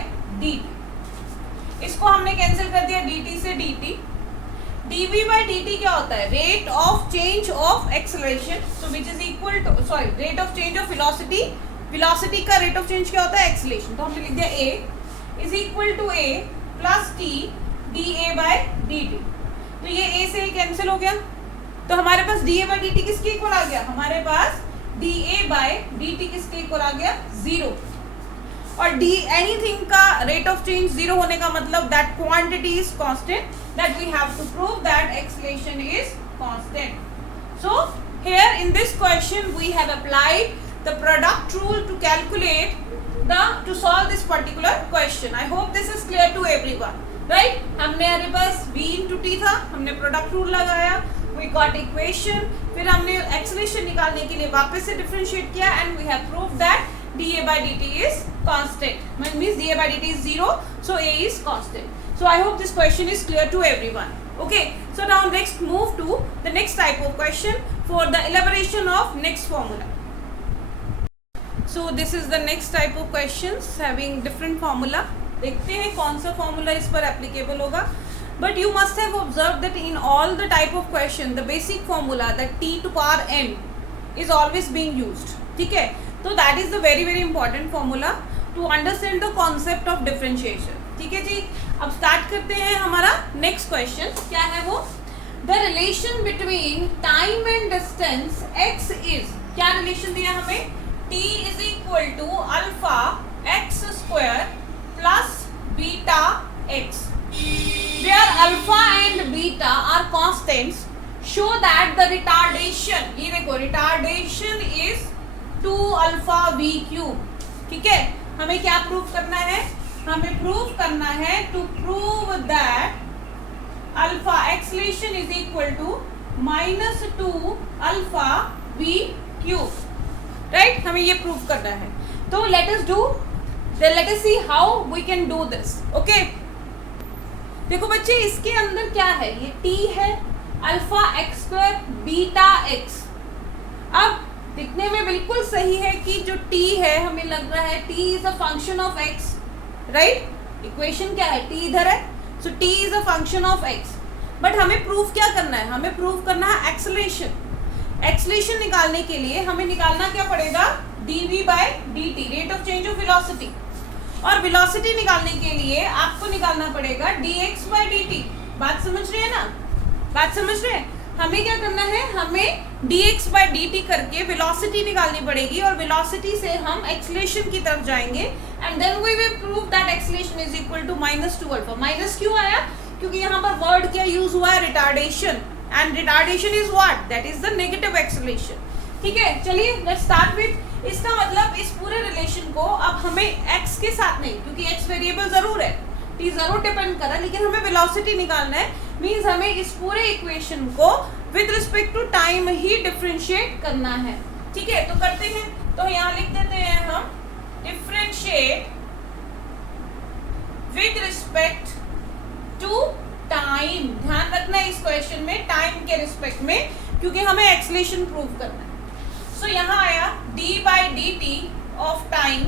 dt। इसको हमने cancel कर दिया dt से dt। dv by dt क्या होता है, rate of change of acceleration, so which is equal to, sorry, rate of change of velocity, velocity का रेट ऑफ चेंज क्या होता है, एक्सेलरेशन। तो हमने लिख दिया a is equal to a plus t dA by dt। तो ये a से कैंसिल हो गया, तो हमारे पास dA by dt किसके इक्वल आ गया, हमारे पास dA by dt किसके इक्वल आ गया, 0। और d एनीथिंग का रेट ऑफ चेंज 0 होने का मतलब that quantity is constant, that we have to prove that acceleration is constant. So here in this question we have applied the product rule to calculate to solve this particular question. I hope this is clear to everyone, right? हमने हमारे पास v into t था, हमने product rule लगाया, we got equation, फिर हमने acceleration निकालने के लिए वापस से डिफरेंशिएट किया and we have proved that dA by dt is constant. Means dA by dt is 0, so a is constant. So I hope this question is clear to everyone. Okay, so now next move to the next type of question for the elaboration of next formula. So this is the next type of questions having different formula. देखते हैं कौन सा formula इस पर applicable होगा. But you must have observed that in all the type of question, the basic formula that t to power n is always being used. ठीक है, तो that is the very very important formula to understand the concept of differentiation. ठीक है जी, अब start करते हैं हमारा next question. क्या है वो? The relation between time and distance x is, क्या relation दिया हमें? t is equal to alpha x square plus beta x, where alpha and beta are constants, show that the retardation, ये देखो retardation is 2 alpha v cube। ठीक है, हमें क्या prove करना है, हमें प्रूव करना है to prove that alpha acceleration is equal to minus 2 alpha v cube, right, हमें ये प्रूव करना है। तो let us see how we can do this. Okay, देखो बच्चे, इसके अंदर क्या है, ये t है, alpha x square beta x. अब दिखने में बिल्कुल सही है कि जो t है, हमें लग रहा है t is a function of x, right. Equation क्या है, t इधर है, सो t is a function of x। But हमें प्रूफ क्या करना है, हमें प्रूफ करना है एक्सेलरेशन। एक्सेलरेशन निकालने के लिए हमें निकालना क्या पड़ेगा, dv by dt, rate of change of velocity. और वेलोसिटी निकालने के लिए आपको निकालना पड़ेगा dx by dt। बात समझ रहे हैं ना, बात समझ रहे हैं। हमें क्या करना है, हमें dx by dt करके वेलोसिटी निकालनी पड़ेगी, और वेलोसिटी से हम एक्सेलरेशन की तरफ जाएंगे and then we will prove that acceleration is equal to -2 alpha. Minus क्यों आया, क्योंकि यहाँ पर वर्ड क्या यूज हुआ है, retardation, and retardation is what, that is the negative acceleration. ठीक है, चलिए लेट्स स्टार्ट विद, इसका मतलब इस पूरे रिलेशन को अब हमें x के साथ नहीं, क्योंकि x वेरिएबल जरूर है, टी जरूर डिपेंड कर रहा है, लेकिन हमें वेलोसिटी निकालना है, मींस हमें इस पूरे इक्वेशन को विद रिस्पेक्ट टू टाइम ही डिफरेंशिएट करना है। ठीक है, तो करते हैं। तो यहाँ लिख देते हैं हम differentiate with respect to time. ध्यान रखना है इस क्वेश्चन में टाइम के रिस्पेक्ट में, क्योंकि हमें एक्सेलरेशन प्रूव करना है। सो यहाँ आया d by d t of time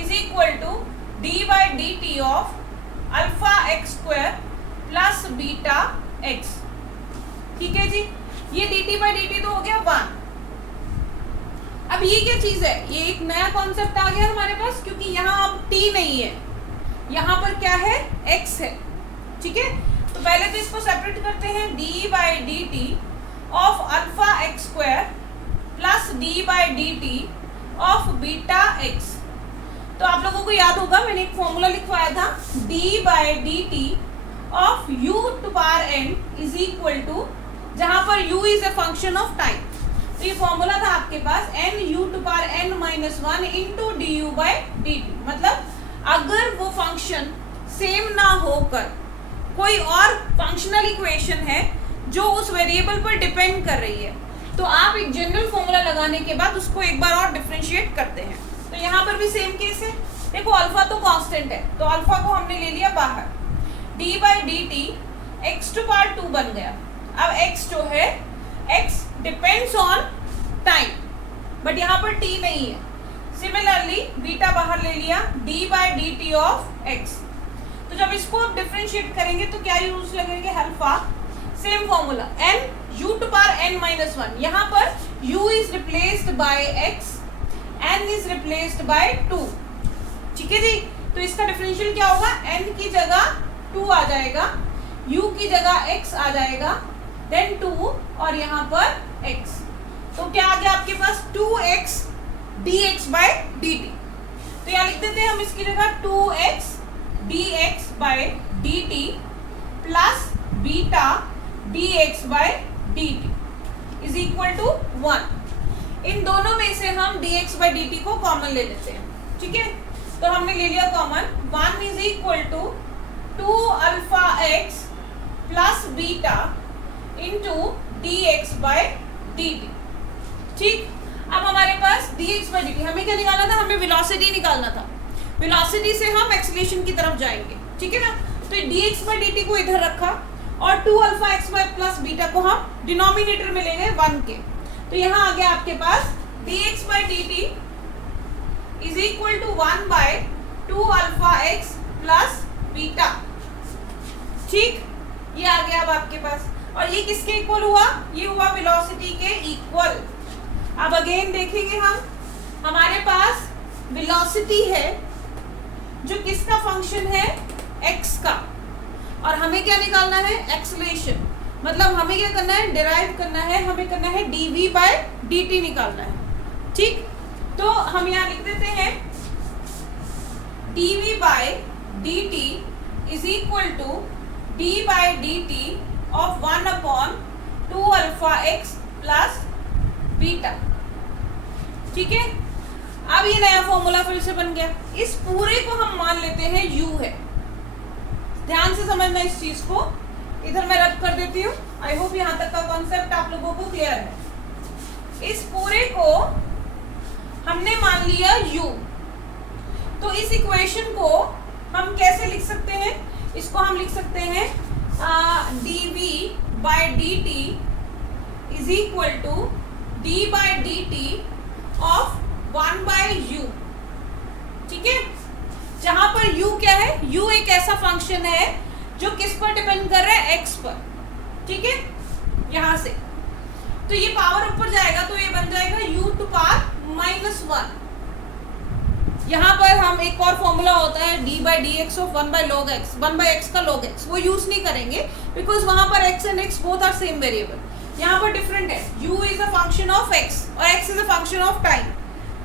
is equal to d by d t of alpha x square plus beta x. ठीक है जी, ये d t by d t तो हो गया 1। अब ये क्या चीज है, ये एक नया कॉन्सेप्ट आ गया हमारे पास, क्योंकि यहाँ अब टी नहीं है, यहाँ पर क्या है, एक्स है। ठीक है, तो पहले तो इसको सेपरेट करते हैं, D by d t of alpha x square plus D by d t of beta x. तो आप लोगों को याद होगा मैंने एक फॉर्मूला लिखवाया था, d by d t of u to power n is equal to, जहां पर u is a function of time. तो ये फॉर्मूला था आपके पास n u to power n minus 1 into d u by d t. मतलब अगर वो फंक्शन सेम ना होकर कोई और फंक्शनल इक्वेशन है जो उस वेरिएबल पर डिपेंड कर रही है, तो आप एक जनरल फॉर्मूला लगाने के बाद उसको एक बार और डिफरेंशिएट करते हैं। तो यहाँ पर भी सेम केस है। देखो अल्फा तो कांस्टेंट है, तो अल्फा को हमने ले लिया बाहर, d by d t x to power 2 बन गया। अब x जो है, x depends on time, but यहाँ पर t नहीं है। सिमिलरली बीटा बाहर ले लिया, d by d t of x। तो जब इसको आप डिफरेंशिएट करेंगे तो क्या यूज लगेंगे, alpha, same formula n u to power n minus 1। यहाँ पर u is replaced by x, n is replaced by 2। ठीक है जी, तो इसका डिफरेंशियल क्या होगा, n की जगह 2 आ जाएगा, u की जगह x आ जाएगा, देन 2 और यहाँ पर x। तो क्या आ गया आपके पास, 2x dx बाय dt। तो यहाँ लिख देते हैं हम इसकी जगह 2x dx by dt plus beta dx by dt is equal to 1। इन दोनों में से हम dx बाय dt को कॉमन ले लेते हैं। ठीक है, तो हमने ले लिया common, 1 is equal to 2 alpha x plus beta into dx by dt। ठीक, अब हमारे पास dx बाय dt, हमें क्या निकालना था, हमें वेलोसिटी निकालना था। वेलोसिटी से हम एक्सीलरेशन की तरफ जाएंगे। ठीक है ना, तो dx बाय dt को इधर रखा और 2 alpha x y plus beta को हम डिनोमिनेटर में ले गए 1 के। तो यहाँ आ गया आपके पास dx by dt is equal to 1 by 2 alpha x plus beta. ठीक, ये आ गया अब आपके पास, और ये किसके इक्वल हुआ, ये हुआ वेलोसिटी के इक्वल। अब अगेन देखेंगे हम, हमारे पास वेलोसिटी है जो किसका फंक्शन है, x का, और हमें क्या निकालना है, एक्सेलरेशन। मतलब हमें क्या करना है, डिराइव करना है, हमें करना है dv बाय dt निकालना है। ठीक, तो हम यहाँ लिख देते हैं dv by dt is equal to d by dt of 1 upon 2 alpha x plus beta. ठीक है, अब ये नया फॉर्मूला फिर से बन गया। इस पूरे को हम मान लेते हैं u है। ध्यान से समझना इस चीज को, इधर मैं रद्द कर देती हूँ। आई होप यहाँ तक का कॉन्सेप्ट आप लोगों को क्लियर है। इस पूरे को हमने मान लिया u, तो इस इक्वेशन को हम कैसे लिख सकते हैं, इसको हम लिख सकते हैं dv by dt is equal to d by dt of 1 by u। ठीक है, जहां पर u क्या है, u एक ऐसा फंक्शन है जो किस पर डिपेंड कर रहा है, x पर। ठीक है, यहां से तो ये पावर ऊपर जाएगा तो ये बन जाएगा u टू पावर माइनस 1। यहाँ पर हम एक और फॉर्मूला होता है d by d x of 1 by log x, 1 by x का लॉग एक्स, वो यूज नहीं करेंगे बिकॉज वहां पर x and x both are same variable. यहाँ पर डिफरेंट है, u is a function of x और x is a function of time.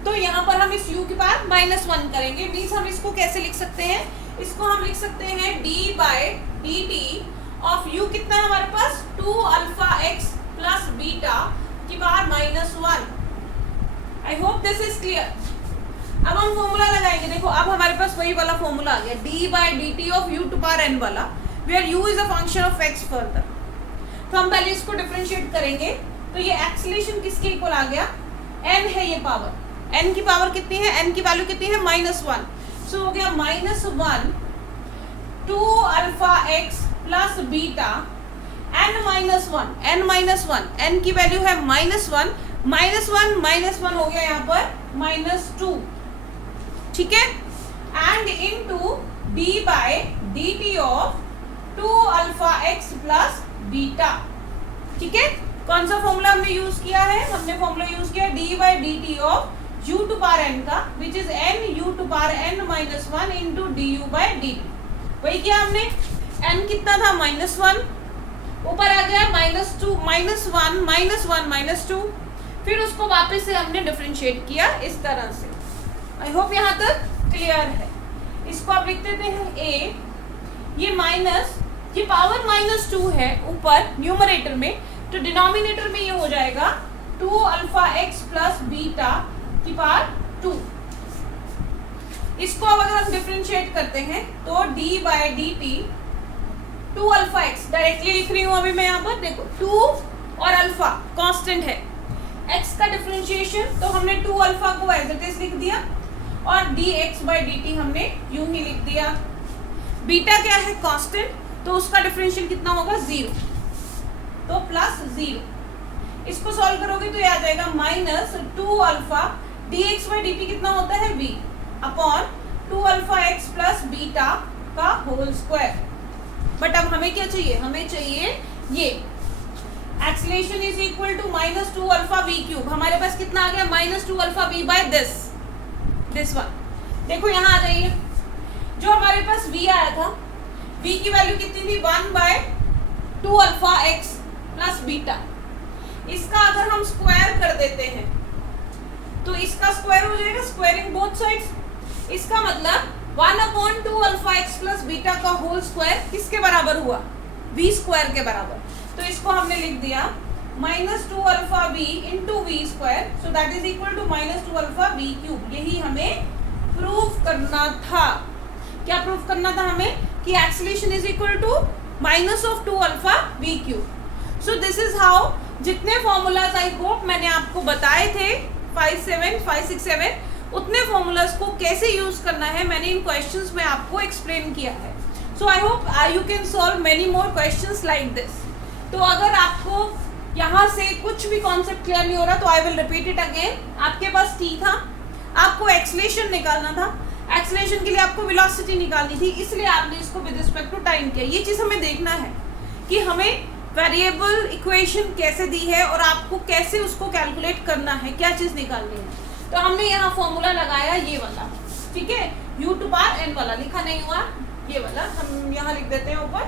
तो यहाँ पर हम इस u के पास -1 करेंगे। मीन्स हम इसको कैसे लिख सकते हैं, इसको हम लिख सकते हैं d by d t of u कितना है हमारे पास, 2 अल्फा x प्लस बीटा की power -1। I hope this is clear. अब हम फॉर्मूला लगाएंगे। देखो अब हमारे पास वही वाला फॉर्मूला आ गया, d/dt of u to power n वाला, where u is a function of x further. तो हम पहले इसको डिफरेंशिएट करेंगे। तो ये एक्सीलरेशन किसके इक्वल आ गया, n है ये पावर, n की पावर कितनी है, n की वैल्यू कितनी है -1। सो हो गया -1 2 alpha x plus beta n-1, n की वैल्यू है -1, -1 हो गया यहाँ पर -2, ठीक है, and into d/dt of 2 alpha x plus beta, ठीक है। कौन सा फॉर्मूला हमने यूज किया है, हमने फॉर्मूला यूज किया d/dt of u to power n का, which is n u to power n-1 into du/dt। वही किया हमने, n कितना था -1, ऊपर आ गया -2, -1 -2, फिर उसको वापस से हमने डिफरेंशिएट किया इस तरह से। आई होप यहाँ तक क्लियर है। इसको आप लिख देते हैं a, ये पावर -2 है ऊपर न्यूमरेटर में, तो डिनोमिनेटर में ये हो जाएगा 2 अल्फा x प्लस बीटा की पावर 2। इसको अब अगर हम डिफरेंशिएट करते हैं तो d/dt 2 अल्फा x, डायरेक्टली लिख रही हूं अभी मैं यहाँ पर, देखो 2 और अल्फा कांस्टेंट है, x का डिफरेंशिएशन तो हमने 2 अल्फा को एज इट इज लिख दिया और dx/dt हमने यूं ही लिख दिया। बीटा क्या है, कांस्टेंट, तो उसका डिफरेंशियल कितना होगा 0, तो +0। इसको सॉल्व करोगे तो ये आ जाएगा -2 अल्फा dx/dt कितना होता है v upon 2 alpha x plus beta का होल स्क्वायर। बट अब हमें क्या चाहिए, हमें चाहिए ये acceleration is equal to -2 alpha v cube. हमारे पास कितना आ गया, -2 alpha v by this one. देखो यहाँ आ जाइए, जो हमारे पास v आया था, v की वैल्यू कितनी थी 1/2 अल्फा x प्लस बीटा। इसका अगर हम स्क्वायर कर देते हैं तो इसका स्क्वायर हो जाएगा, स्क्वायरिंग बोथ साइड्स। इसका मतलब 1/2 अल्फा x प्लस बीटा का होल स्क्वायर किसके बराबर हुआ, v स्क्वायर के बराबर। तो इसको हमने लिख दिया -2 alpha v into v square, so that is equal to -2 alpha v cube. यही हमें प्रूव करना था। क्या प्रूव करना था हमें, कि acceleration is equal to -2 alpha v cube. So this is how, जितने फॉर्मूलाज आई होप मैंने आपको बताए थे 5, 6, 7, उतने फॉर्मूलाज को कैसे यूज करना है मैंने इन क्वेश्चंस में आपको एक्सप्लेन किया है। So I hope you can solve many more questions like this. तो अगर आपको यहाँ से कुछ भी कॉन्सेप्ट क्लियर नहीं हो रहा तो I will repeat it again. आपके पास t था, आपको एक्सीलरेशन निकालना था, एक्सीलरेशन के लिए आपको वेलोसिटी निकालनी थी, इसलिए आपने इसको विद रिस्पेक्ट टू टाइम किया। ये चीज़ हमें देखना है कि हमें वेरिएबल इक्वेशन कैसे दी है और आपको कैसे उसको कैलकुलेट करना है, क्या चीज़ निकालनी है। तो हमने यहाँ फॉर्मूला लगाया ये वाला, ठीक है, u टू पावर n वाला, लिखा नहीं हुआ ये वाला, हम यहाँ लिख देते हैं ऊपर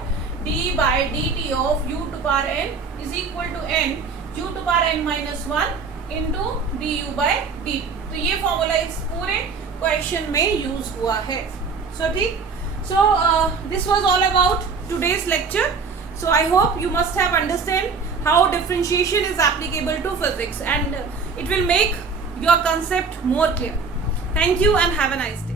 d/dt of u to power n is equal to n u to power n-1 into du/dt। तो ये फॉर्मूला इस पूरे क्वेश्चन में यूज हुआ है। सो ठीक, so this was all about today's lecture. So I hope you must have understand how differentiation is applicable to physics, and it will make your concept more clear. Thank you and have a nice day.